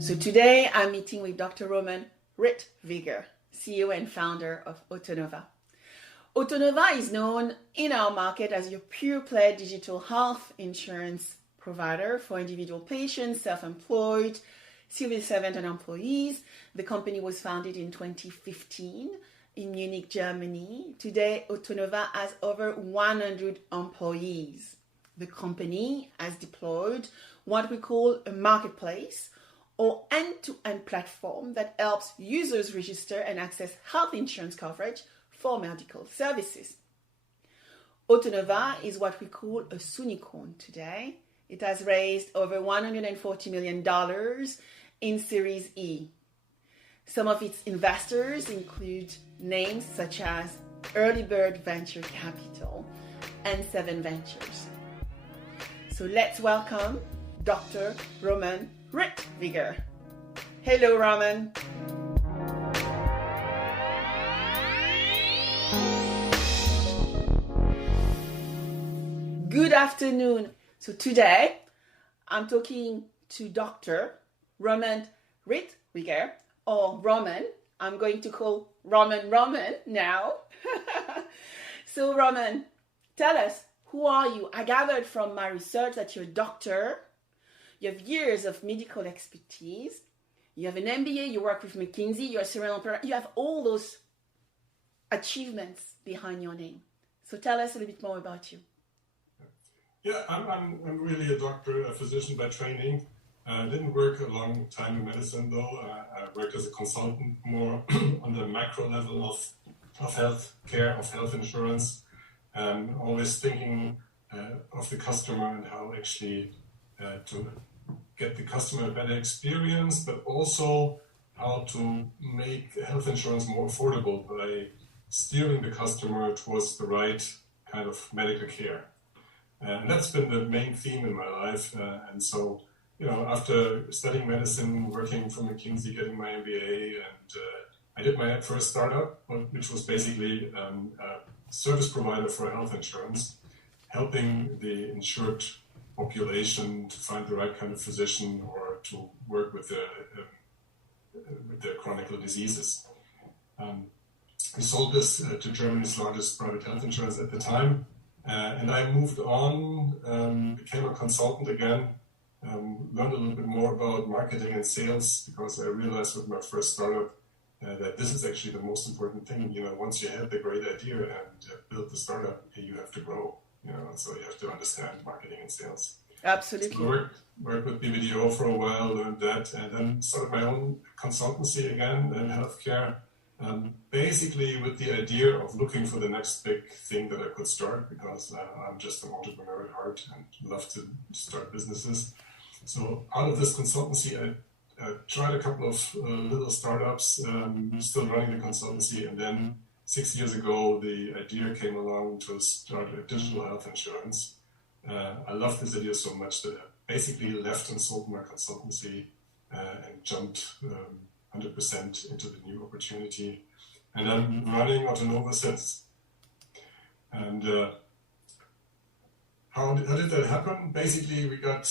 So today I'm meeting with Dr. Roman Rittweger, CEO and founder of Ottonova. Ottonova is known in our market as your pure-play digital health insurance provider for individual patients, self-employed, civil servant and employees. The company was founded in 2015 in Munich, Germany. Today, Ottonova has over 100 employees. The company has deployed what we call a marketplace or end-to-end platform that helps users register and access health insurance coverage for medical services. Ottonova is what we call a unicorn today. It has raised over $140 million in Series E. Some of its investors include names such as Early Bird Venture Capital and Seven Ventures. So let's welcome Dr. Roman Rittweger. Hello, Roman. Good afternoon. So today I'm talking to Dr. Roman Rittweger, or Roman. I'm going to call Roman now. So Roman, tell us, who are you? I gathered from my research that you're a doctor. You have years of medical expertise. You have an MBA, you work with McKinsey, you're a serial entrepreneur. You have all those achievements behind your name. So tell us a little bit more about you. Yeah, I'm really a doctor, a physician by training. I didn't work a long time in medicine though. I worked as a consultant more on the macro level of health care, of health insurance, always thinking of the customer and how actually to get the customer a better experience, but also how to make health insurance more affordable by steering the customer towards the right kind of medical care. And that's been the main theme in my life. And so, after studying medicine, working for McKinsey, getting my MBA, and I did my first startup, which was basically a service provider for health insurance, helping the insured population to find the right kind of physician or to work with their chronic diseases. We sold this to Germany's largest private health insurance at the time, and I moved on, became a consultant again, learned a little bit more about marketing and sales because I realized with my first startup that this is actually the most important thing. Once you have the great idea and build the startup, you have to grow. So you have to understand marketing and sales. Absolutely. So I worked with BVDO for a while, learned that, and then started my own consultancy again in healthcare, basically with the idea of looking for the next big thing that I could start because I'm just an entrepreneur at heart and love to start businesses. So out of this consultancy, I tried a couple of little startups, still running the consultancy, and then 6 years ago, the idea came along to start a digital health insurance. I loved this idea so much that I basically left and sold my consultancy and jumped 100% into the new opportunity. And I'm running Ottonova since. And how did that happen? Basically, we got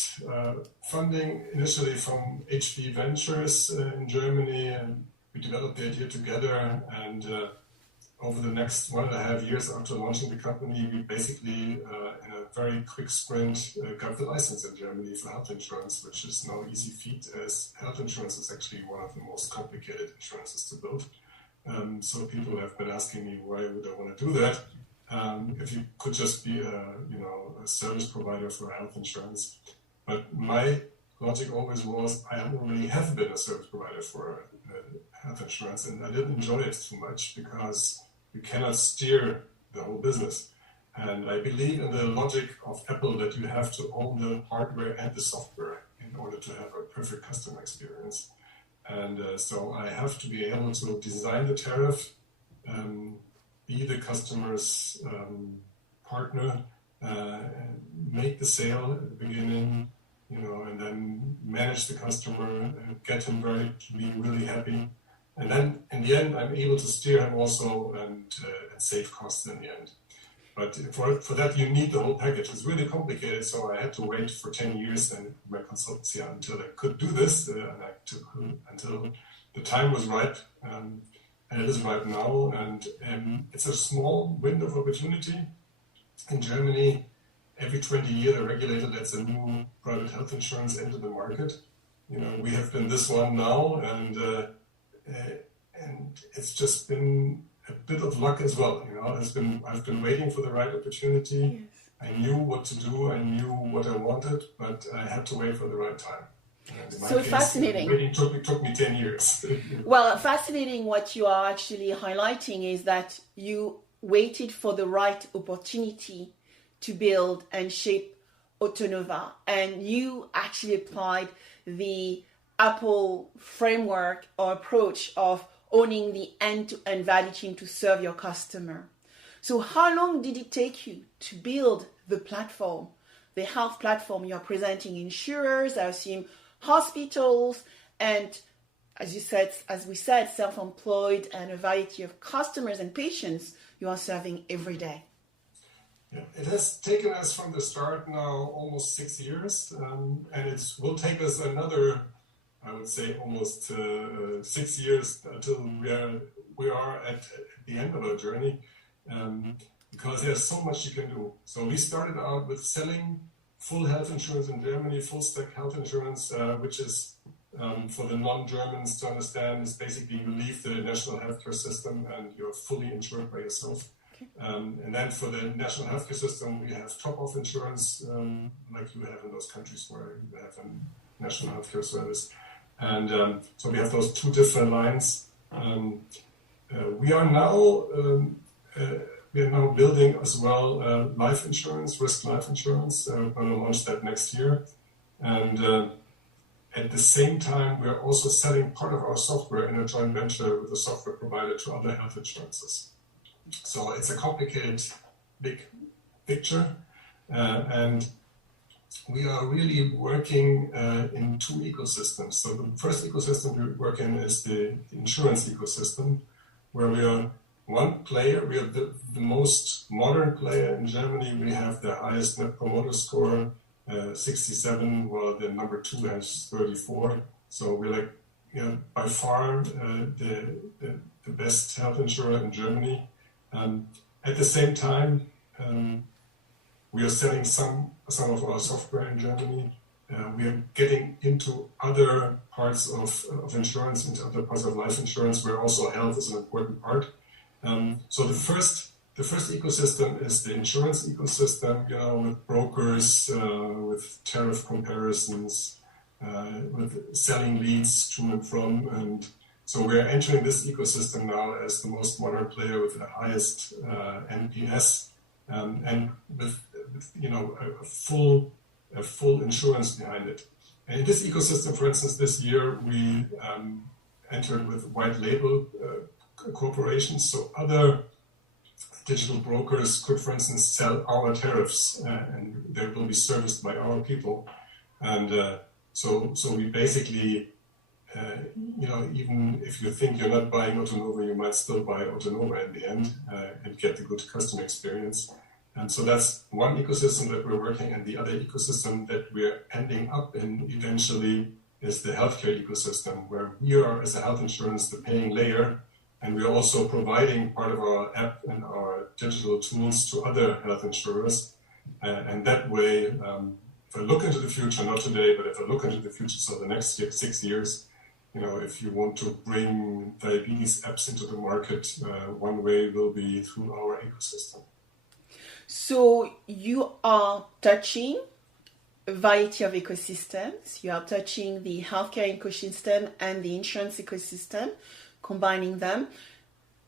funding initially from HB Ventures in Germany, and we developed the idea together. And over the next 1.5 years after launching the company, we basically, in a very quick sprint, got the license in Germany for health insurance, which is no easy feat, as health insurance is actually one of the most complicated insurances to build. So people have been asking me, why would I want to do that? If you could just be a service provider for health insurance. But my logic always was, I already have been a service provider for health insurance, and I didn't enjoy it too much because you cannot steer the whole business. And I believe in the logic of Apple that you have to own the hardware and the software in order to have a perfect customer experience. And so I have to be able to design the tariff, be the customer's partner, make the sale at the beginning, and then manage the customer, get him to be really happy. And then in the end, I'm able to steer him also and save costs in the end. But for that, you need the whole package. It's really complicated, so I had to wait for 10 years and my consultancy until I could do this, until the time was right, and it is right now. And it's a small window of opportunity. In Germany, every 20 years, the regulator lets a new private health insurance enter the market. We have been this one now, and it's just been a bit of luck as well. I've been waiting for the right opportunity. Yes. I knew what to do. I knew what I wanted, but I had to wait for the right time. So fascinating. Waiting took me 10 years. Well, fascinating. What you are actually highlighting is that you waited for the right opportunity to build and shape Ottonova, and you actually applied the Apple framework or approach of owning the end-to-end value chain to serve your customer. So how long did it take you to build the platform, the health platform? You're presenting insurers, I assume hospitals, and as we said, self-employed, and a variety of customers and patients you are serving every day. Yeah, it has taken us from the start now almost 6 years, and it will take us another, I would say, almost 6 years until we are at the end of our journey, because there's so much you can do. So we started out with selling full health insurance in Germany, full stack health insurance, which is, for the non-Germans to understand, is basically you leave the national healthcare system and you're fully insured by yourself. Okay. And then for the national healthcare system, we have top-off insurance, like you have in those countries where you have a national healthcare service. And so we have those two different lines. We are now building as well life insurance, risk life insurance. We're going to launch that next year. And at the same time, we're also selling part of our software in a joint venture with a software provider to other health insurances. So it's a complicated, big picture. And we are really working in two ecosystems. So the first ecosystem we work in is the insurance ecosystem, where we are one player. We are the most modern player in Germany. We have the highest net promoter score, 67, while the number 2 has 34. So we're like, by far the best health insurer in Germany. At the same time, we are selling some of our software in Germany. We are getting into other parts of insurance, into other parts of life insurance, where also health is an important part. So the first ecosystem is the insurance ecosystem, with brokers, with tariff comparisons, with selling leads to and from. And so we're entering this ecosystem now as the most modern player with the highest NPS, and with a full insurance behind it. And in this ecosystem, for instance, this year we entered with white label corporations. So other digital brokers could, for instance, sell our tariffs, and they will be serviced by our people. And so we basically, even if you think you're not buying Ottonova, you might still buy Ottonova in the end and get the good customer experience. And so that's one ecosystem that we're working, and the other ecosystem that we're ending up in eventually is the healthcare ecosystem, where we are, as a health insurance, the paying layer, and we're also providing part of our app and our digital tools to other health insurers. And that way, if I look into the future, not today, but if I look into the future, so the next 6 years, if you want to bring diabetes apps into the market, one way will be through our ecosystem. So you are touching a variety of ecosystems. You are touching the healthcare ecosystem and the insurance ecosystem, combining them,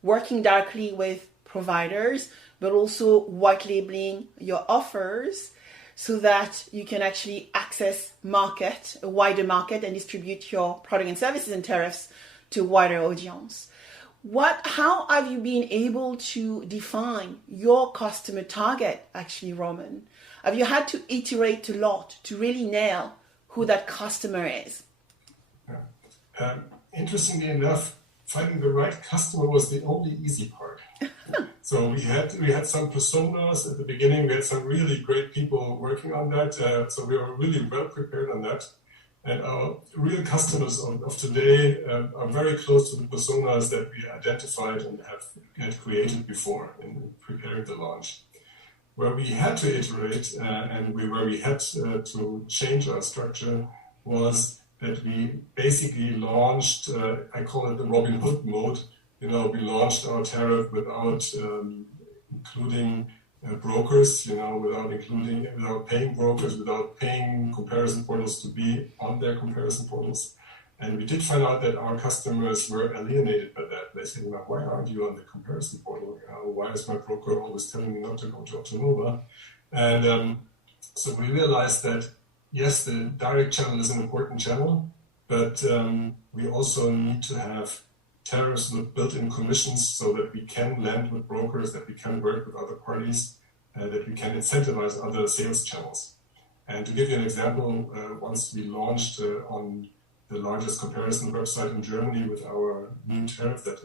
working directly with providers, but also white labeling your offers so that you can actually access a wider market, and distribute your product and services and tariffs to a wider audience. How have you been able to define your customer target, actually, Roman? Have you had to iterate a lot to really nail who that customer is? Interestingly enough, finding the right customer was the only easy part. So we had some personas at the beginning. We had some really great people working on that. So we were really well prepared on that. And our real customers of today are very close to the personas that we identified and had created before in preparing the launch. Where we had to iterate where we had to change our structure was that we basically launched, I call it the Robin Hood mode. We launched our tariff without including brokers, without paying brokers, without paying comparison portals to be on their comparison portals. And we did find out that our customers were alienated by that. They said, why aren't you on the comparison portal? Why is my broker always telling me not to go to Ottonova? And so we realized that, yes, the direct channel is an important channel, but we also need to have tariffs with built-in commissions so that we can land with brokers, that we can work with other parties, that we can incentivize other sales channels. And to give you an example, once we launched on the largest comparison website in Germany with our new tariff that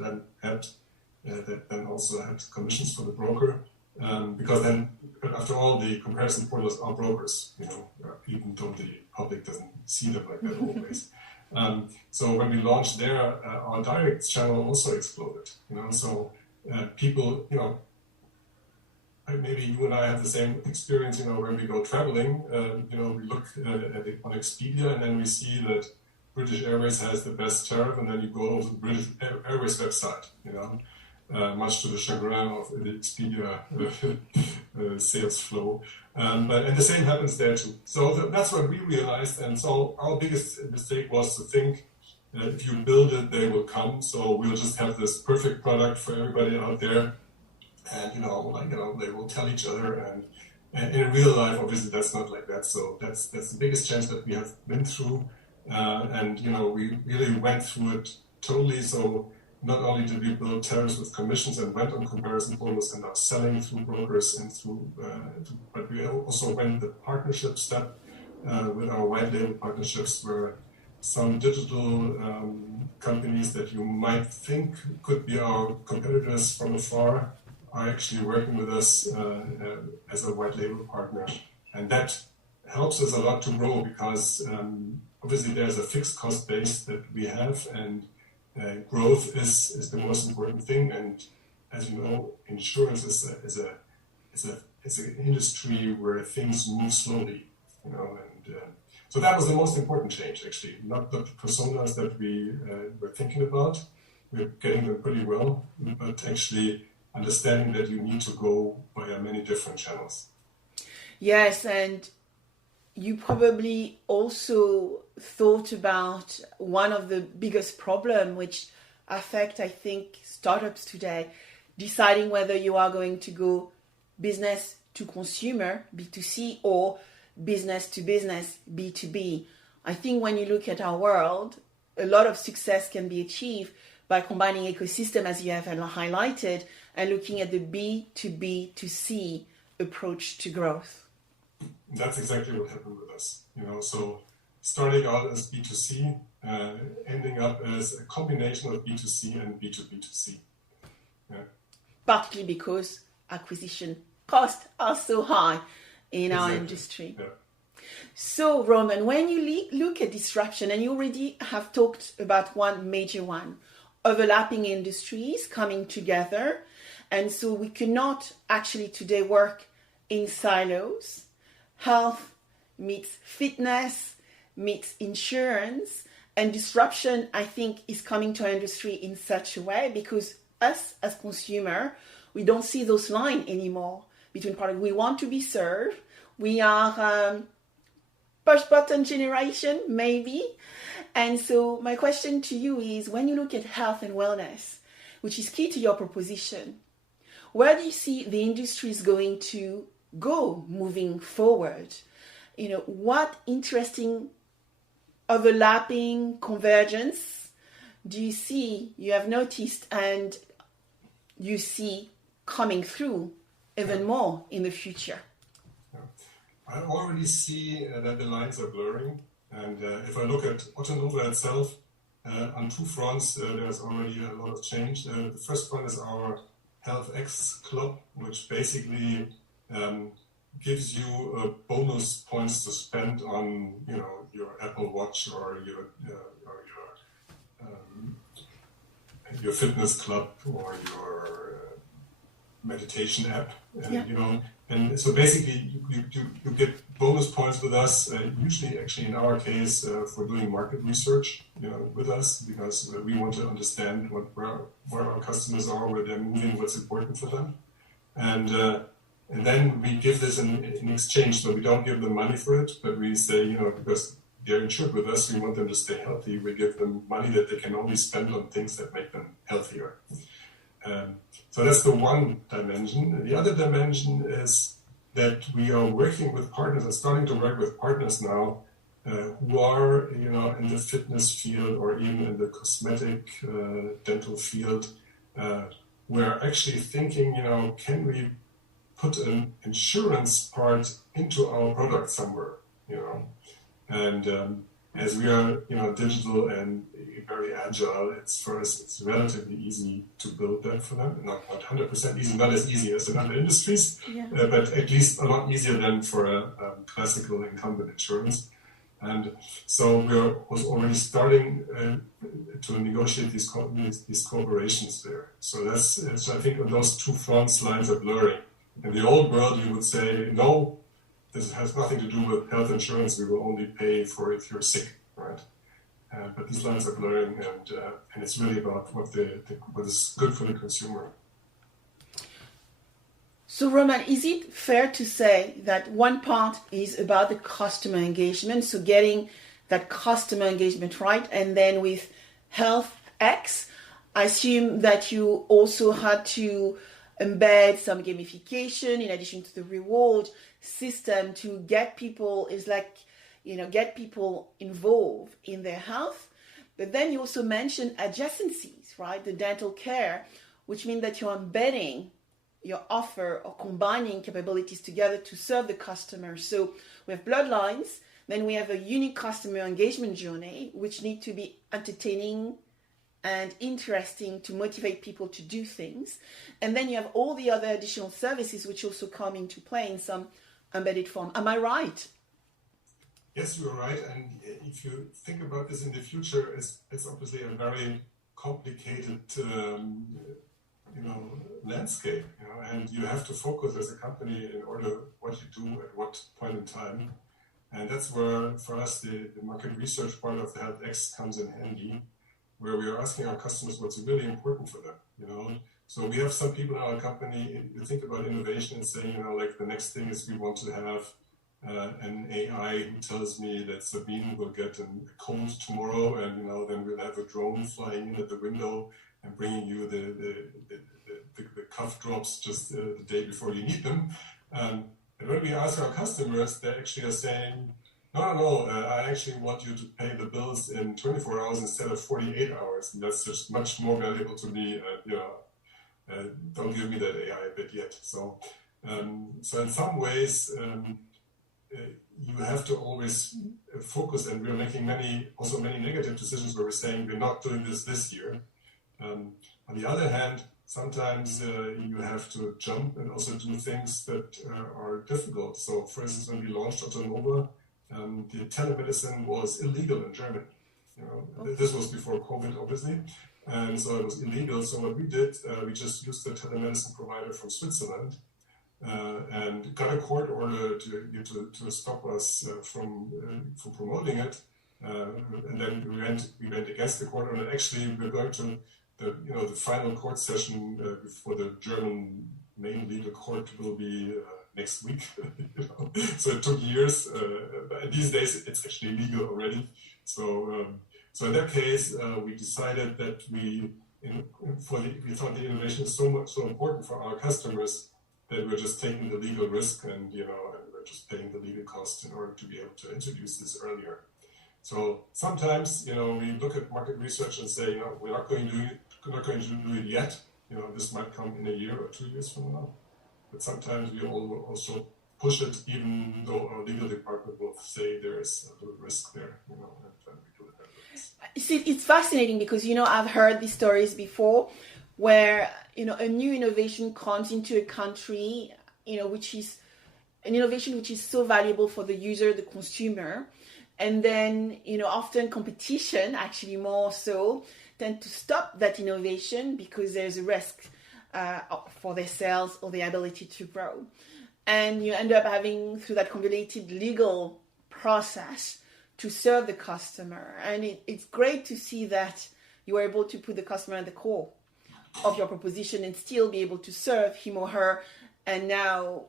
then also had commissions for the broker, because then, after all, the comparison portals are brokers, even though the public doesn't see them like that always. So when we launched there, our direct channel also exploded. So people, maybe you and I have the same experience. When we go traveling, we look on Expedia and then we see that British Airways has the best tariff, and then you go over the British Airways website. Much to the chagrin of the Expedia sales flow. And the same happens there too. So that's what we realized. And so our biggest mistake was to think that if you build it, they will come. So we'll just have this perfect product for everybody out there. And, they will tell each other. And in real life, obviously, that's not like that. So that's the biggest change that we have been through. We really went through it totally. So not only did we build tariffs with commissions and went on comparison portals and are selling through brokers and but we also went the partnership step with our white label partnerships, where some digital companies that you might think could be our competitors from afar are actually working with us as a white label partner. And that helps us a lot to grow because obviously there's a fixed cost base that we have, and growth is the most important thing. And as you know, insurance is an industry where things move slowly, and so that was the most important change, actually. Not the personas that we were thinking about. We're getting them pretty well, but actually understanding that you need to go via many different channels. Yes, and you probably also thought about one of the biggest problems which affect, I think, startups today, deciding whether you are going to go business to consumer, B2C, or business to business, B2B. I think when you look at our world, a lot of success can be achieved by combining ecosystem, as you have highlighted, and looking at the B2B2C approach to growth. That's exactly what happened with us. So starting out as B2C, ending up as a combination of B2C and B2B2C. Yeah. Partly because acquisition costs are so high in our industry. Yeah. So, Roman, when you look at disruption, and you already have talked about one major one, overlapping industries coming together, and so we cannot actually today work in silos. Health meets fitness, meets insurance, and disruption, I think, is coming to our industry in such a way because us as consumer, we don't see those lines anymore between products. We want to be served. We are push button generation, maybe. And so my question to you is, when you look at health and wellness, which is key to your proposition, where do you see the industry is going to go moving forward? What interesting overlapping convergence do you have noticed and you see coming through even more in the future? I already see that the lines are blurring. And if I look at Ottonova itself, on two fronts, there's already a lot of change. The first one is our HealthTech Club, which basically gives you bonus points to spend on, your Apple Watch or your fitness club or your meditation app, and so basically you get bonus points with us. Usually, actually, in our case, for doing market research, with us, because we want to understand where our customers are, where they're moving, what's important for them, and then we give this in exchange. So we don't give them money for it, but we say, because they're insured with us, we want them to stay healthy. We give them money that they can only spend on things that make them healthier. So that's the one dimension. The other dimension is that we are working with partners and starting to work with partners now who are, in the fitness field or even in the cosmetic dental field. We're actually thinking, can we put an insurance part into our product somewhere, And as we are, digital and very agile, for us, it's relatively easy to build that for them. Not 100% easy, not as easy as in other industries, but at least a lot easier than for a classical incumbent insurance. And so we're already starting to negotiate these cooperations there. So I think those two front lines are blurring. In the old world, you would say, no, this has nothing to do with health insurance. We will only pay for if you're sick, right? But these lines are blurring, and it's really about what is good for the consumer. So, Roman, is it fair to say that one part is about the customer engagement, so getting that customer engagement right, and then with HealthTech, I assume that you also had to embed some gamification in addition to the reward system to get people, get people involved in their health. But then you also mentioned adjacencies, right? The dental care, which means that you're embedding your offer or combining capabilities together to serve the customer. So we have bloodlines, then we have a unique customer engagement journey, which need to be entertaining and interesting to motivate people to do things. And then you have all the other additional services which also come into play in some embedded form. Am I right? Yes, you're right. And if you think about this in the future, it's obviously a very complicated landscape, and you have to focus as a company in order what you do at what point in time. And that's where, for us, the market research part of the HealthTech comes in handy, where we are asking our customers what's really important for them, So we have some people in our company who think about innovation and saying, the next thing is we want to have an AI who tells me that Sabine will get a cold tomorrow, and then we'll have a drone flying in at the window and bringing you the cough drops just the day before you need them. And when we ask our customers, they actually are saying, no, I actually want you to pay the bills in 24 hours instead of 48 hours. And that's just much more valuable to me. Don't give me that AI bit yet. So in some ways, you have to always focus, and we're making many negative decisions where we're saying we're not doing this year. On the other hand, sometimes you have to jump and also do things that are difficult. So, for instance, when we launched Ottonova, the telemedicine was illegal in Germany. This was before COVID, obviously, and so it was illegal. So what we did, we just used the telemedicine provider from Switzerland and got a court order to stop us from promoting it. And then we went against the court order. Actually, we're going to the final court session before the German main legal court will be next week. So it took years. But these days, it's actually legal already. So in that case, we decided that we thought the innovation is so important for our customers that we're just taking the legal risk, and we're just paying the legal costs in order to be able to introduce this earlier. So sometimes, we look at market research and say, we're not going to do it yet. This might come in a year or 2 years from now. But sometimes we also push it, even though our legal department will say there is a little risk there, and we do it that way. See, it's fascinating because, I've heard these stories before where, a new innovation comes into a country, which is an innovation which is so valuable for the user, the consumer. And then, often competition, actually more so, tend to stop that innovation because there's a risk for their sales or their ability to grow. And you end up having, through that convoluted legal process, to serve the customer. And it's great to see that you are able to put the customer at the core of your proposition and still be able to serve him or her. And now,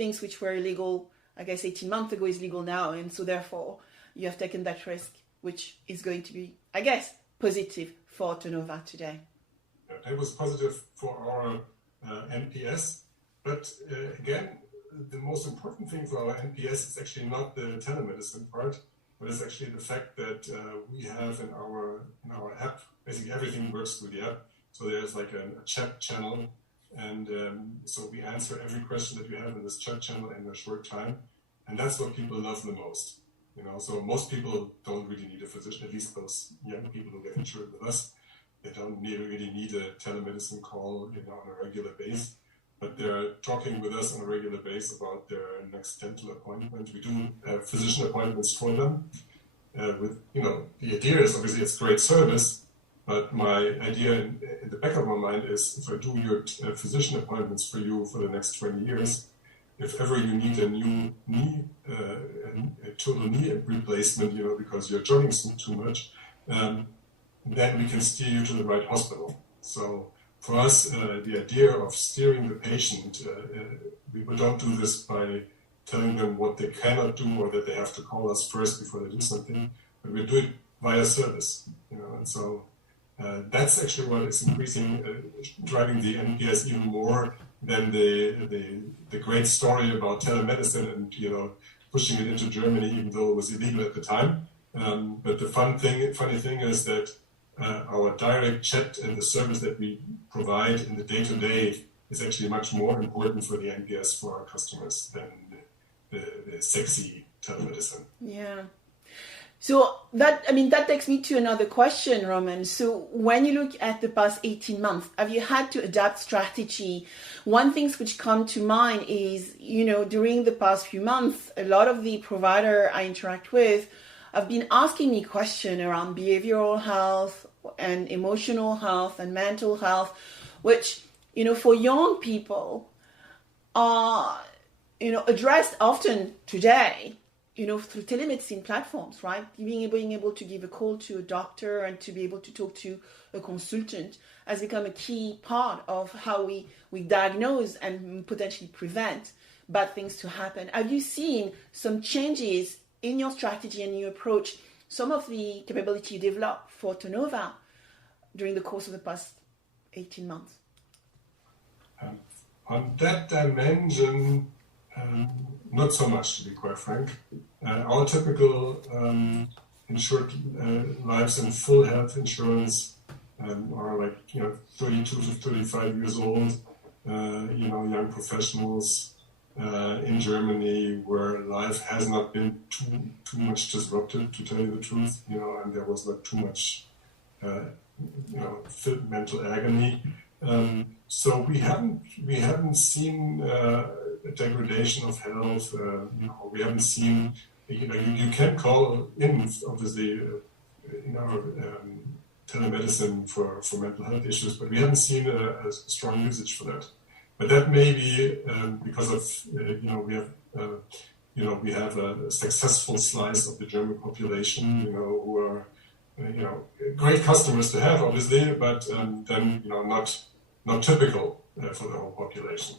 things which were illegal, I guess 18 months ago, is legal now. And so therefore, you have taken that risk, which is going to be, I guess, positive for Ottonova today. It was positive for our NPS. But again, the most important thing for our NPS is actually not the telemedicine part, but it's actually the fact that we have in our app, basically everything works through the app. So there's like a chat channel, and so we answer every question that you have in this chat channel in a short time, and that's what people love the most. So most people don't really need a physician, at least those young people who get insured with us. They don't really need a telemedicine call, on a regular basis. But they're talking with us on a regular basis about their next dental appointment. We do physician appointments for them. The idea is obviously it's great service, but my idea in the back of my mind is if I do your physician appointments for you for the next 20 years, if ever you need a new knee, a total knee replacement, because you're jogging too much, then we can steer you to the right hospital. So for us, the idea of steering the patient, we don't do this by telling them what they cannot do or that they have to call us first before they do something, but we do it via service, and so that's actually what is increasing, driving the NPS even more than the great story about telemedicine and, pushing it into Germany, even though it was illegal at the time. But the funny thing is that our direct chat and the service that we provide in the day-to-day is actually much more important for the NPS for our customers than the sexy telemedicine. Yeah. So that takes me to another question, Roman. So when you look at the past 18 months, have you had to adapt strategy? One thing which come to mind is, during the past few months, a lot of the provider I interact with have been asking me questions around behavioral health and emotional health and mental health, which, for young people are, addressed often today, through telemedicine platforms, right? Being able to give a call to a doctor and to be able to talk to a consultant has become a key part of how we diagnose and potentially prevent bad things to happen. Have you seen some changes in your strategy and your approach, some of the capability you developed for Ottonova during the course of the past 18 months? On that dimension, not so much, to be quite frank. Our typical insured lives and full health insurance are like 32 to 35 years old, young professionals in Germany where life has not been too much disrupted, to tell you the truth, and there was not too much mental agony. So we haven't seen a degradation of health. We haven't seen. You can call in, obviously, in our telemedicine for mental health issues, but we haven't seen a strong usage for that. But that may be because of we have a successful slice of the German population, who are great customers to have, obviously, but then not typical for the whole population,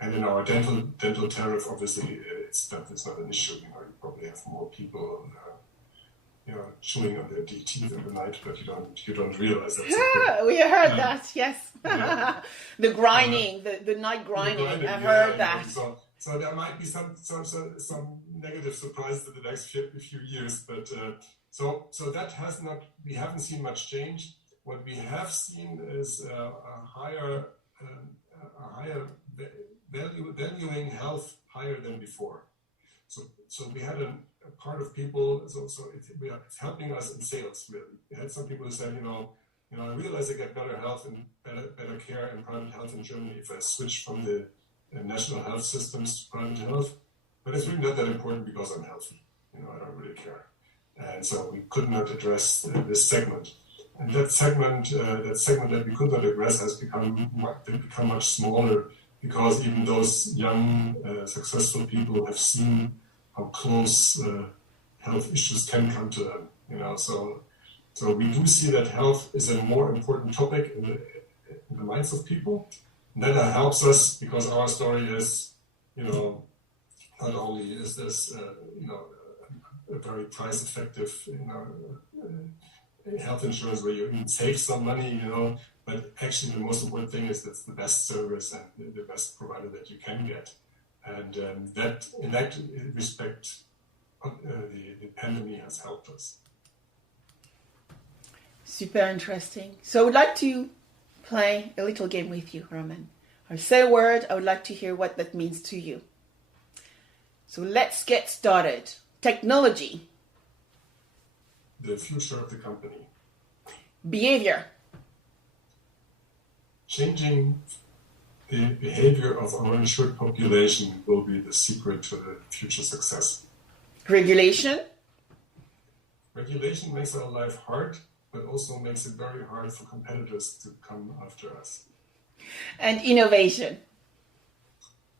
And in our dental tariff, obviously, it's not an issue. You probably have more people, chewing on their teeth in the night, but you don't realize that. Yeah, we heard that. Yes, yeah. The grinding, the night grinding. I heard that. So there might be some negative surprise in the next few years, but so that we haven't seen much change. What we have seen is a higher valuing health higher than before. So we had a part of people, it's helping us in sales, really. We had some people who said, I realize I get better health and better care and private health in Germany if I switch from the national health systems to private health. But it's really not that important because I'm healthy. I don't really care. And so we could not address this segment. And that segment that we could not address has become much smaller because even those young, successful people have seen how close health issues can come to them. So we do see that health is a more important topic in the minds of people. And that helps us because our story is, not only is this, a very price-effective, health insurance where you even save some money, but actually the most important thing is that's the best service and the best provider that you can get. And that in that respect, the pandemic has helped us. Super interesting. So I would like to play a little game with you, Roman. I'll say a word. I would like to hear what that means to you. So let's get started. Technology. The future of the company. Behavior. Changing the behavior of our insured population will be the secret to the future success. Regulation. Regulation makes our life hard, but also makes it very hard for competitors to come after us. And innovation.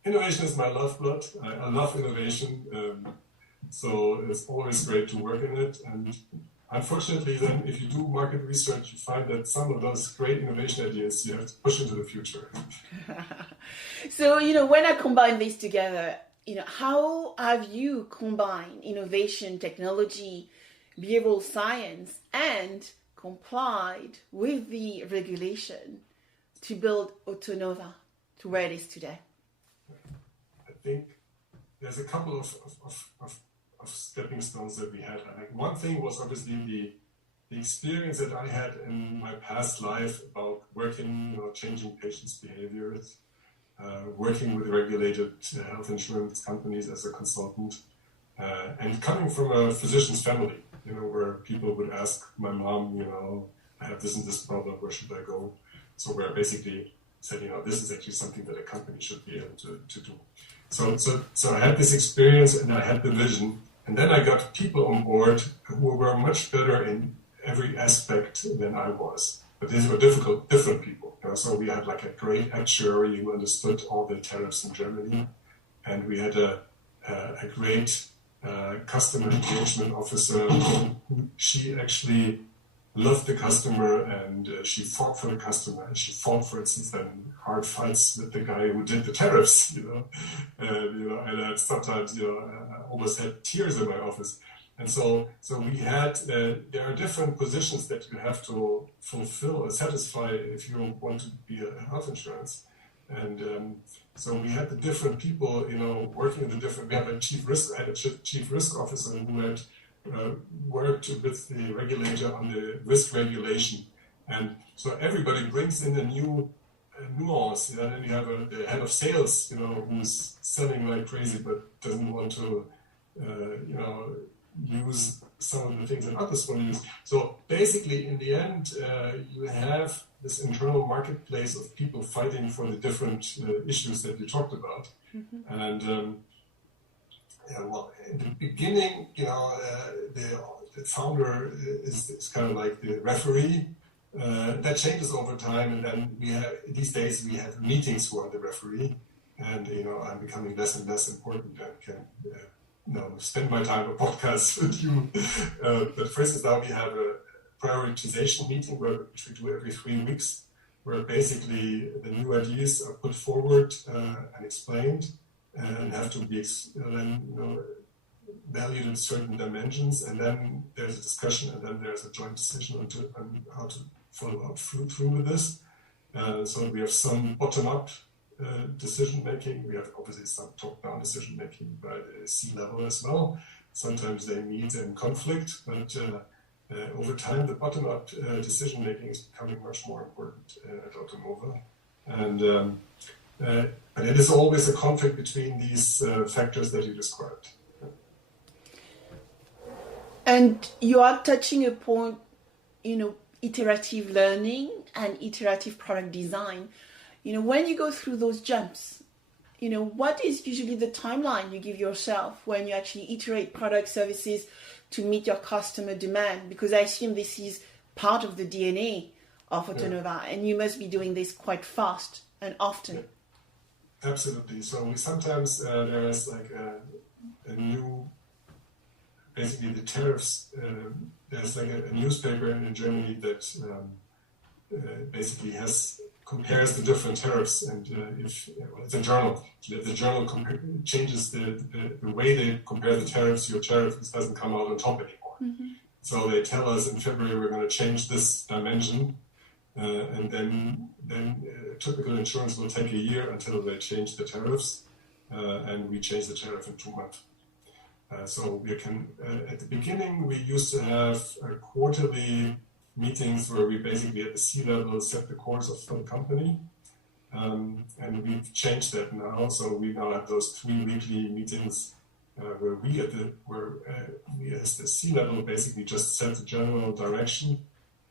Innovation is my lifeblood. I love innovation. So it's always great to work in it. And unfortunately, then, if you do market research, you find that some of those great innovation ideas you have to push into the future. So, when I combine these together, how have you combined innovation, technology, behavioral science, and complied with the regulation to build Ottonova to where it is today? I think there's a couple of stepping stones that we had. I think one thing was obviously the experience that I had in my past life about working, changing patients' behaviors, working with regulated health insurance companies as a consultant, and coming from a physician's family, where people would ask my mom, I have this and this problem, where should I go? So where I basically said, this is actually something that a company should be able to do. So I had this experience and I had the vision. And then I got people on board who were much better in every aspect than I was. But these were different people. So we had like a great actuary who understood all the tariffs in Germany. And we had a great customer engagement officer who she actually loved the customer and she fought for the customer. And she fought, for instance, then hard fights with the guy who did the tariffs, and I sometimes, I almost had tears in my office. And so we had, there are different positions that you have to fulfill or satisfy if you want to be a health insurance. And so we had the different people, working in the different, we had a chief risk officer who had worked with the regulator on the risk regulation. And so everybody brings in a new nuance, and then you have the head of sales, who's selling like crazy but doesn't want to, use some of the things that others want to use. So basically, in the end, you have this internal marketplace of people fighting for the different issues that you talked about. Mm-hmm. And in the beginning, the founder is kind of like the referee. That changes over time, and then these days we have meetings who are the referee, and I'm becoming less and less important and can spend my time on podcasts with you. But for instance, now we have a prioritization meeting which we do every 3 weeks, where basically the new ideas are put forward and explained, and have to be valued in certain dimensions, and then there's a discussion, and then there's a joint decision on how to follow up through with this. So we have some bottom-up decision making. We have obviously some top-down decision making by the C-level as well. Sometimes they meet in conflict, but over time the bottom-up decision making is becoming much more important at Ottonova. And but it is always a conflict between these factors that you described. And you are touching upon, iterative learning and iterative product design. When you go through those jumps, what is usually the timeline you give yourself when you actually iterate product services to meet your customer demand? Because I assume this is part of the DNA of Ottonova, and you must be doing this quite fast and often. Yeah. Absolutely. So we sometimes there is like a new, basically the tariffs. There's like a newspaper in Germany that basically compares the different tariffs, and it's a journal. The journal changes the way they compare the tariffs. Your tariff doesn't come out on top anymore. Mm-hmm. So they tell us in February we're going to change this dimension, and then typical insurance will take a year until they change the tariffs, and we change the tariff in 2 months. So we can at the beginning we used to have quarterly meetings where we basically at the C-level set the course of the company, and we've changed that now. So we now have those 3 weekly meetings where we as the C-level basically just set the general direction,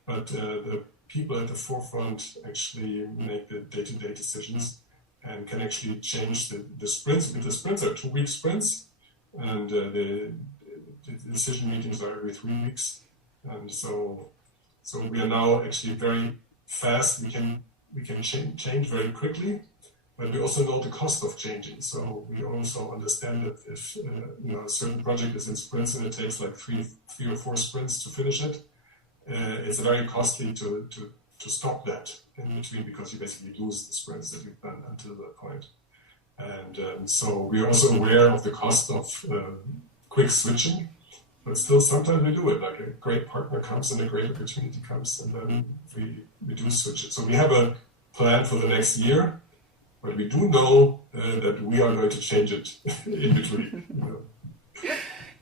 but the people at the forefront actually make the day-to-day decisions and can actually change the sprints. Because the sprints are 2-week sprints, and the decision meetings are every 3 weeks, and so we are now actually very fast. We can change very quickly, but we also know the cost of changing. So we also understand that if a certain project is in sprints and it takes like three or 4 sprints to finish it, it's very costly to stop that in between, because you basically lose the sprints that you've done until that point. And so we are also aware of the cost of quick switching. But still, sometimes we do it. Like a great partner comes and a great opportunity comes, and then we do switch it. So we have a plan for the next year, but we do know that we are going to change it in between.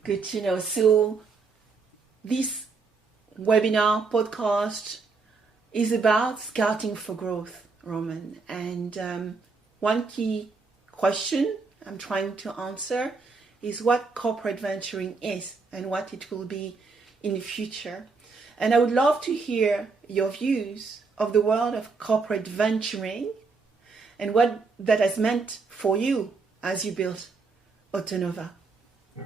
Good to know. So this webinar podcast is about scouting for growth, Roman. And one key question I'm trying to answer is what corporate venturing is and what it will be in the future. And I would love to hear your views of the world of corporate venturing and what that has meant for you as you built Ottonova. Yeah.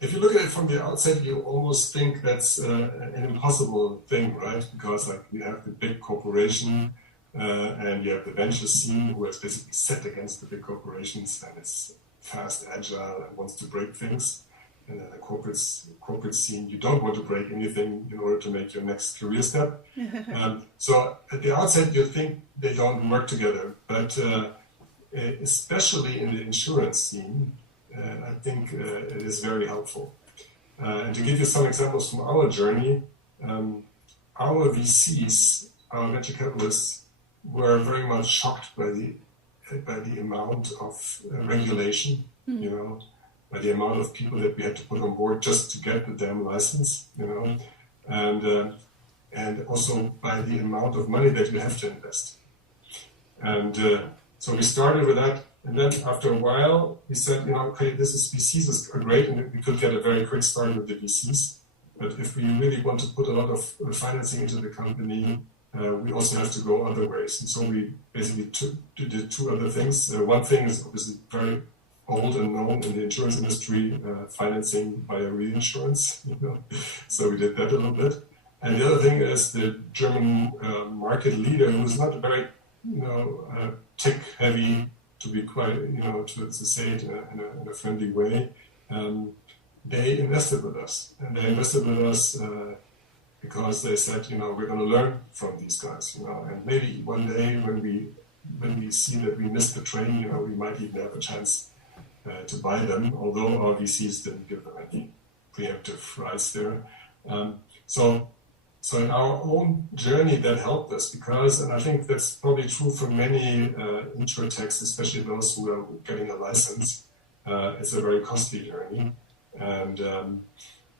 If you look at it from the outside, you almost think that's an impossible thing, right? Because like you have the big corporation and you have the venture scene who is basically set against the big corporations, and it's fast, agile, and wants to break things. And then the corporate scene, you don't want to break anything in order to make your next career step. So at the outset, you think they don't work together. But especially in the insurance scene, I think it is very helpful. And to give you some examples from our journey, our VCs, our venture capitalists, were very much shocked by the amount of regulation, by the amount of people that we had to put on board just to get the damn license, and also by the amount of money that you have to invest. And so we started with that, and then after a while we said, okay, VCs are great, and we could get a very quick start with the VCs. But if we really want to put a lot of financing into the company, we also have to go other ways. And so we basically did 2 other things. One thing is obviously very old and known in the insurance industry, financing via reinsurance. So we did that a little bit. And the other thing is the German market leader, who is not very, tech heavy, to be quite, to say it in a friendly way. They invested with us, and they invested with us because they said, we're going to learn from these guys, and maybe one day when we see that we missed the train, we might even have a chance to buy them, although our VCs didn't give them any preemptive rights there. So in our own journey, that helped us because, and I think that's probably true for many InsurTechs, especially those who are getting a license, it's a very costly journey. And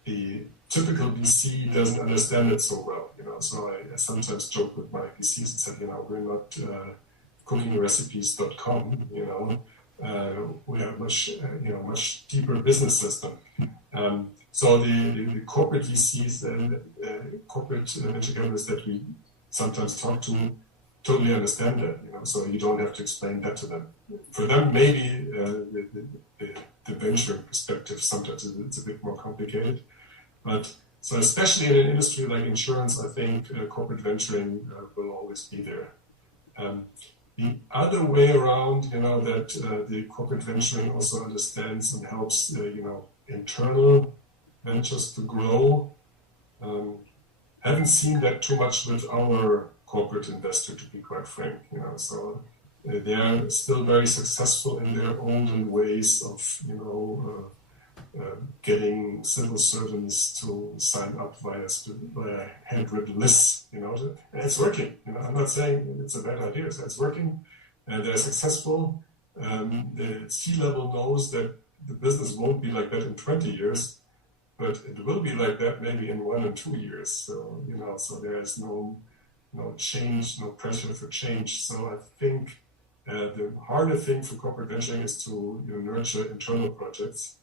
the typical VC doesn't understand it so well, So I sometimes joke with my VCs and said, we're not, of cookingrecipes.com, we have much deeper business system. So the corporate VCs and corporate venture capitalists that we sometimes talk to totally understand that, so you don't have to explain that to them. For them, maybe the venture perspective sometimes it's a bit more complicated, but so especially in an industry like insurance, I think corporate venturing will always be there. The other way around, that the corporate venturing also understands and helps, internal ventures to grow. Haven't seen that too much with our corporate investor, to be quite frank. So they are still very successful in their olden ways of, getting civil servants to sign up via handwritten lists. And it's working. I'm not saying it's a bad idea. It's working, and they're successful. The C-level knows that the business won't be like that in 20 years, but it will be like that maybe in 1 or 2 years. So so there is no change, no pressure for change. So I think the harder thing for corporate venturing is to nurture internal projects.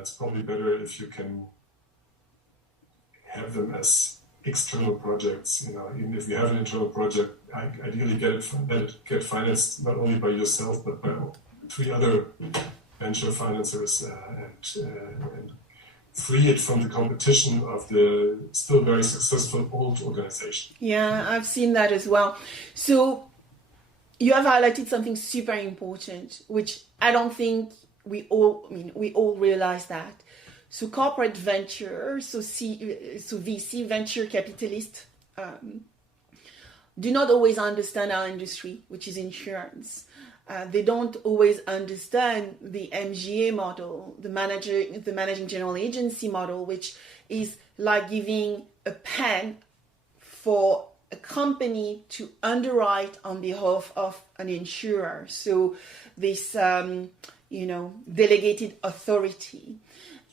It's probably better if you can have them as external projects. Even if you have an internal project, ideally get financed not only by yourself but by 3 other venture financiers and free it from the competition of the still very successful old organization. Yeah, I've seen that as well. So you have highlighted something super important, which I don't think we all realize that. So corporate venture, so VC venture capitalists do not always understand our industry, which is insurance. They don't always understand the MGA model, the managing general agency model, which is like giving a pen for a company to underwrite on behalf of an insurer. So this delegated authority.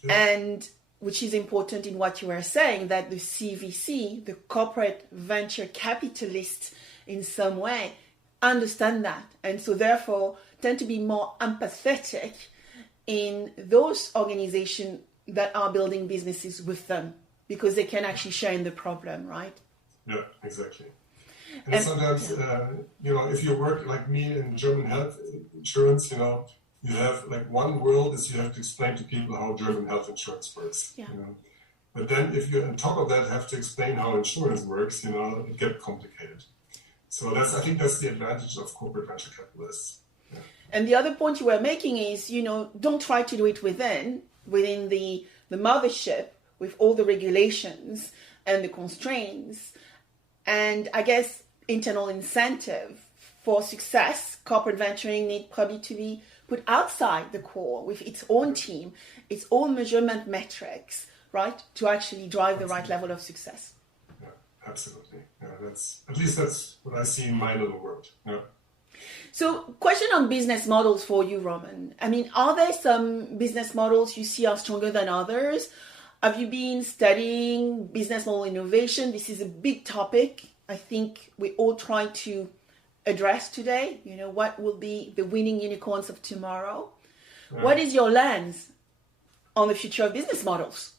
Sure. And which is important in what you were saying, that the CVC, the corporate venture capitalists, in some way understand that, and so therefore tend to be more empathetic in those organizations that are building businesses with them, because they can actually share in the problem, right? Yeah, exactly. And sometimes, if you work like me in German health insurance, you have like one world is you have to explain to people how German health insurance works. Yeah. But then if you on top of that have to explain how insurance works, it gets complicated. So I think that's the advantage of corporate venture capitalists. Yeah. And the other point you were making is, don't try to do it within the mothership with all the regulations and the constraints. And I guess internal incentive for success, corporate venturing need probably to be put outside the core with its own team, its own measurement metrics, right, to actually drive the right level of success. Yeah, absolutely. Yeah, that's what I see in my little world. Yeah. So, question on business models for you, Roman. Are there some business models you see are stronger than others? Have you been studying business model innovation? This is a big topic. I think we all try to address today. What will be the winning unicorns of tomorrow? Yeah. What is your lens on the future of business models?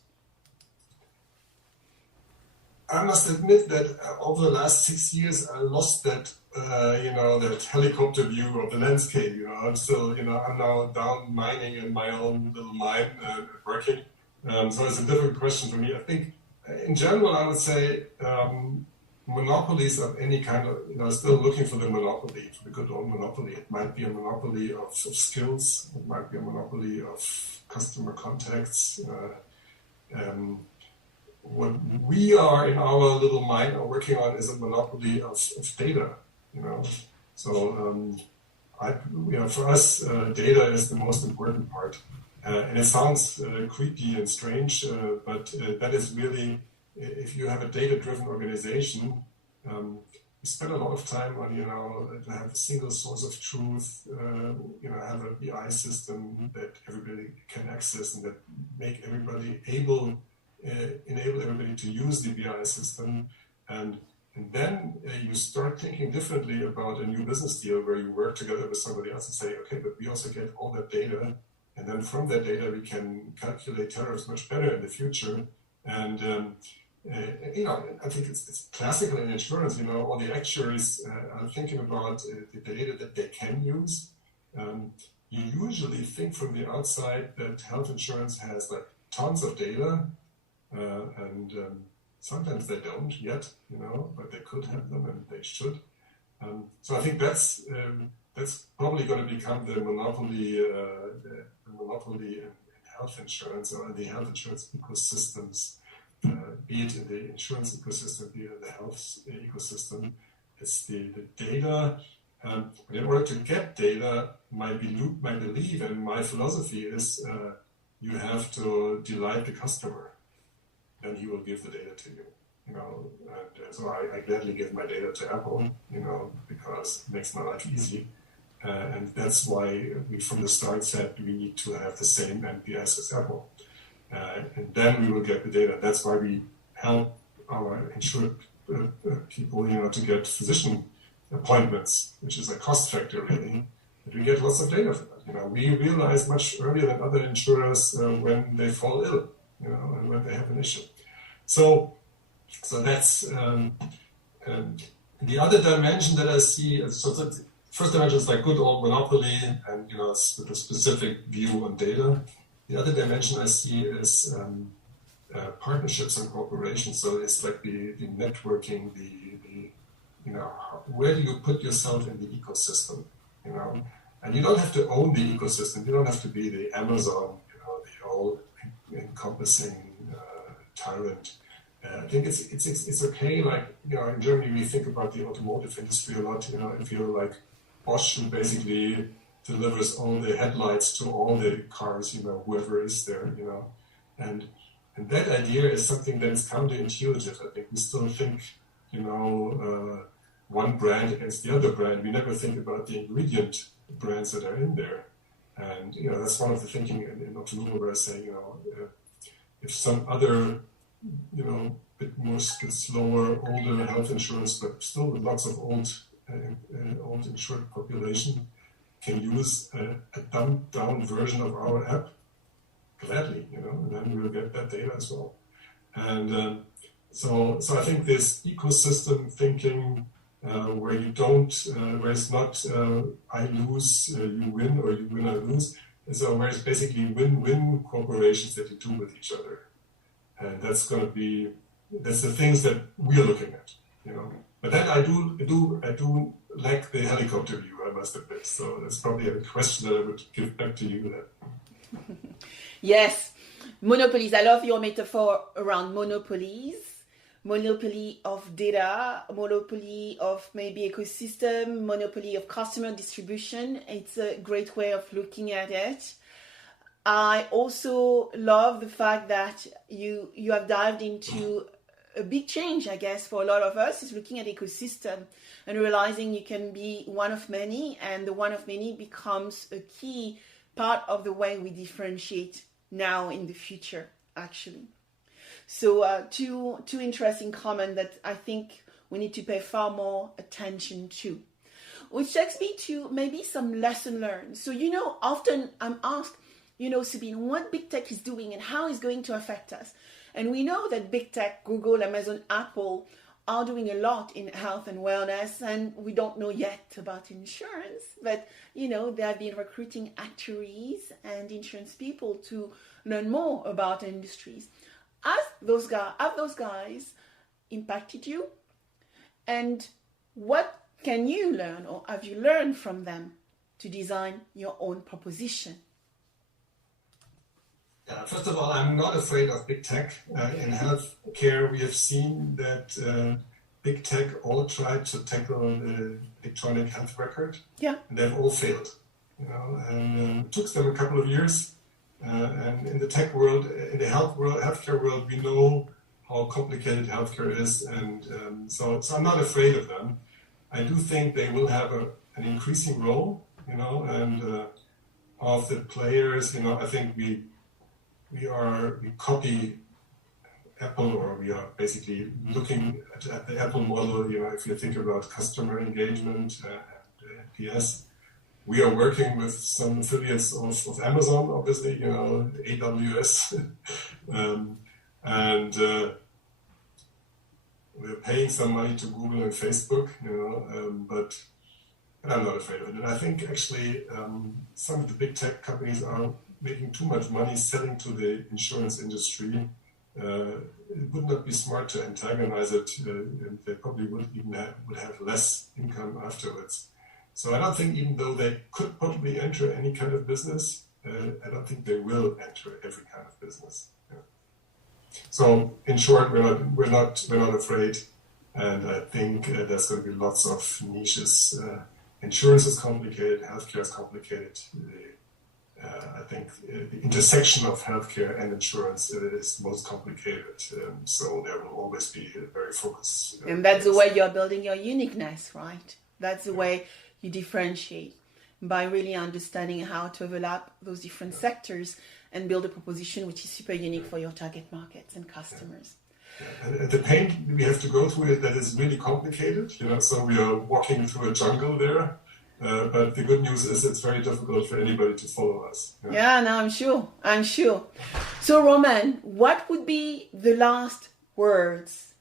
I must admit that over the last 6 years, I lost that, that helicopter view of the landscape. I'm still, I'm now down mining in my own little mine working. So it's a difficult question for me. I think in general, I would say monopolies of any kind of, still looking for the monopoly, for the good old monopoly. It might be a monopoly of skills. It might be a monopoly of customer contacts. What we are in our little mine are working on is a monopoly of data, So, for us, data is the most important part. And it sounds creepy and strange, but that is really, if you have a data-driven organization, you spend a lot of time on, to have a single source of truth, have a BI system that everybody can access and that make everybody enable everybody to use the BI system. And And then you start thinking differently about a new business deal where you work together with somebody else and say, okay, but we also get all that data. And then from that data, we can calculate tariffs much better in the future. And, I think it's classical in insurance, all the actuaries are thinking about the data that they can use. You usually think from the outside that health insurance has like tons of data, and sometimes they don't yet, but they could have them and they should. So I think that's probably going to become the monopoly in health insurance or in the health insurance ecosystems, be it in the insurance ecosystem, be it in the health ecosystem. It's the data. But in order to get data, my belief and my philosophy is you have to delight the customer. Then he will give the data to you. And so I gladly give my data to Apple, because it makes my life easy. And that's why we from the start said we need to have the same NPS as Apple. And then we will get the data. That's why we help our insured people, to get physician appointments, which is a cost factor really. But we get lots of data for that. We realize much earlier than other insurers when they fall ill, and when they have an issue. So that's the other dimension that I see. So the first dimension is like good old monopoly, and with a specific view on data. The other dimension I see is partnerships and cooperation. So it's like the networking, where do you put yourself in the ecosystem? And you don't have to own the ecosystem. You don't have to be the Amazon, the all-encompassing tyrant. I think it's okay. Like in Germany, we think about the automotive industry a lot. If you're like Bosch, who basically delivers all the headlights to all the cars, whoever is there, and that idea is something that is counterintuitive. I think we still think, one brand against the other brand. We never think about the ingredient brands that are in there. And, that's one of the thinking in Ottonova where I say, if some other, bit more slower, older health insurance, but still with lots of old insured population can use a dumbed down version of our app, gladly, and then we'll get that data as well. And so I think this ecosystem thinking, where you don't, where it's not I lose, you win, or you win, I lose, so where it's basically win-win corporations that you do with each other, and that's the things that we're looking at, But then I do lack the helicopter view, I must admit. So that's probably a question that I would give back to you then. Yes, monopolies. I love your metaphor around monopolies. Monopoly of data, monopoly of maybe ecosystem, monopoly of customer distribution. It's a great way of looking at it. I also love the fact that you have dived into a big change, I guess, for a lot of us, is looking at ecosystem and realizing you can be one of many, and the one of many becomes a key part of the way we differentiate now in the future, actually. So two interesting comments that I think we need to pay far more attention to. Which takes me to maybe some lesson learned. So, often I'm asked, Sabine, what big tech is doing and how it's going to affect us. And we know that big tech, Google, Amazon, Apple, are doing a lot in health and wellness, and we don't know yet about insurance, but, they have been recruiting actuaries and insurance people to learn more about industries. Have those guys impacted you? And what can you learn, or have you learned from them to design your own proposition? Yeah, first of all, I'm not afraid of big tech. In healthcare, we have seen that big tech all tried to tackle the electronic health record. Yeah. And they've all failed. And it took them a couple of years. And in the tech world, in the healthcare world, we know how complicated healthcare is, and so I'm not afraid of them. I do think they will have an increasing role, and of the players, I think we copy Apple, or we are basically looking at the Apple model. If you think about customer engagement and NPS, we are working with some affiliates of Amazon, obviously, AWS, and we're paying some money to Google and Facebook, but I'm not afraid of it. And I think actually some of the big tech companies are making too much money selling to the insurance industry. It would not be smart to antagonize it, and they probably would have less income afterwards. So I don't think, even though they could probably enter any kind of business, I don't think they will enter every kind of business. Yeah. So in short, we're not afraid, and I think there's going to be lots of niches. Insurance is complicated, healthcare is complicated. I think the intersection of healthcare and insurance is most complicated. So there will always be a very focused. And that's the way you're building your uniqueness, right? That's the way you differentiate, by really understanding how to overlap those different sectors and build a proposition which is super unique for your target markets and customers. And the pain we have to go through that is really complicated. So we are walking through a jungle there. But the good news is it's very difficult for anybody to follow us. Yeah, no, I'm sure. So, Roman, what would be the last words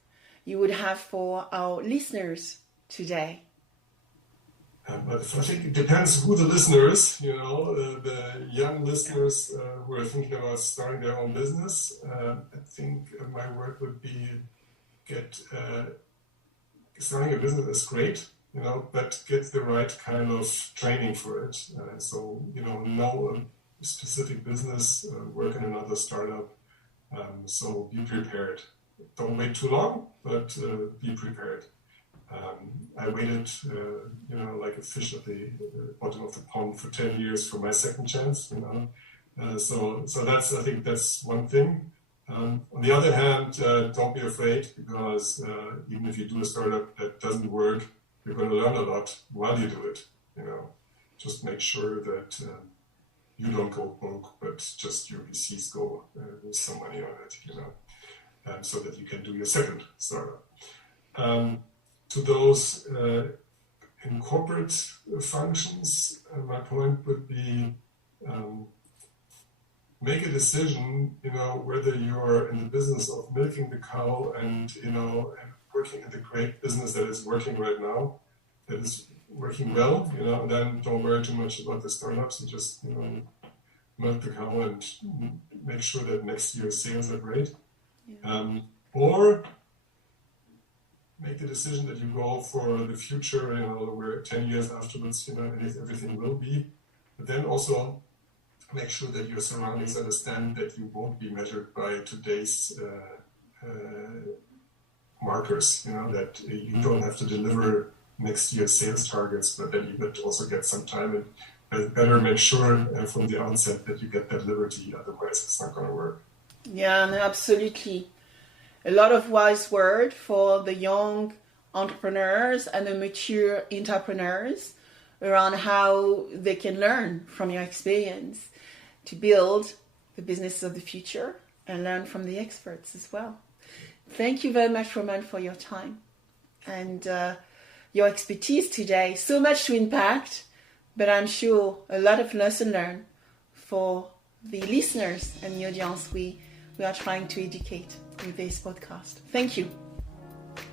you would have for our listeners today? But I think it depends who the listener is. The young listeners who are thinking about starting their own business. I think my word would be starting a business is great. But get the right kind of training for it. So, know a specific business, work in another startup. So be prepared. Don't wait too long, but be prepared. I waited, like a fish at the bottom of the pond for 10 years for my second chance. So I think that's one thing. On the other hand, don't be afraid, because even if you do a startup that doesn't work, you're going to learn a lot while you do it. Just make sure that you don't go broke, but just your VCs go lose some money on it. So that you can do your second startup. To those in corporate functions, my point would be make a decision. Whether you're in the business of milking the cow and working in the great business that is working right now, that is working well, and then don't worry too much about the startups, and just, milk the cow and make sure that next year's sales are great. Yeah. Or make the decision that you go for the future, where 10 years afterwards, everything will be. But then also make sure that your surroundings understand that you won't be measured by today's markers, that you don't have to deliver next year's sales targets, but that you could also get some time, and better make sure from the outset that you get that liberty, otherwise it's not going to work. Yeah, no, absolutely. A lot of wise word for the young entrepreneurs and the mature entrepreneurs around how they can learn from your experience to build the business of the future and learn from the experts as well. Thank you very much, Roman, for your time and your expertise today. So much to impact, but I'm sure a lot of lesson learned for the listeners and the audience we are trying to educate with this podcast. Thank you.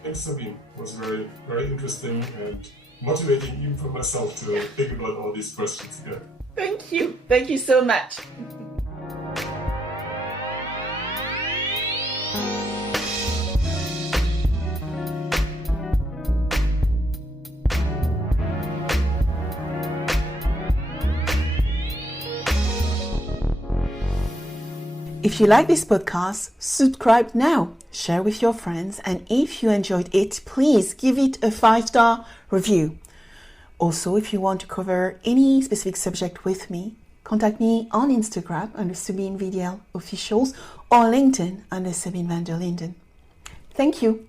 Thanks, Sabine. It was very, very interesting and motivating even for myself to think about all these questions again. Thank you. Thank you so much. If you like this podcast, subscribe now, share with your friends, and if you enjoyed it, please give it a 5-star review. Also, if you want to cover any specific subject with me, contact me on Instagram under Sabine VdL Officials or LinkedIn under Sabine VdL. Thank you.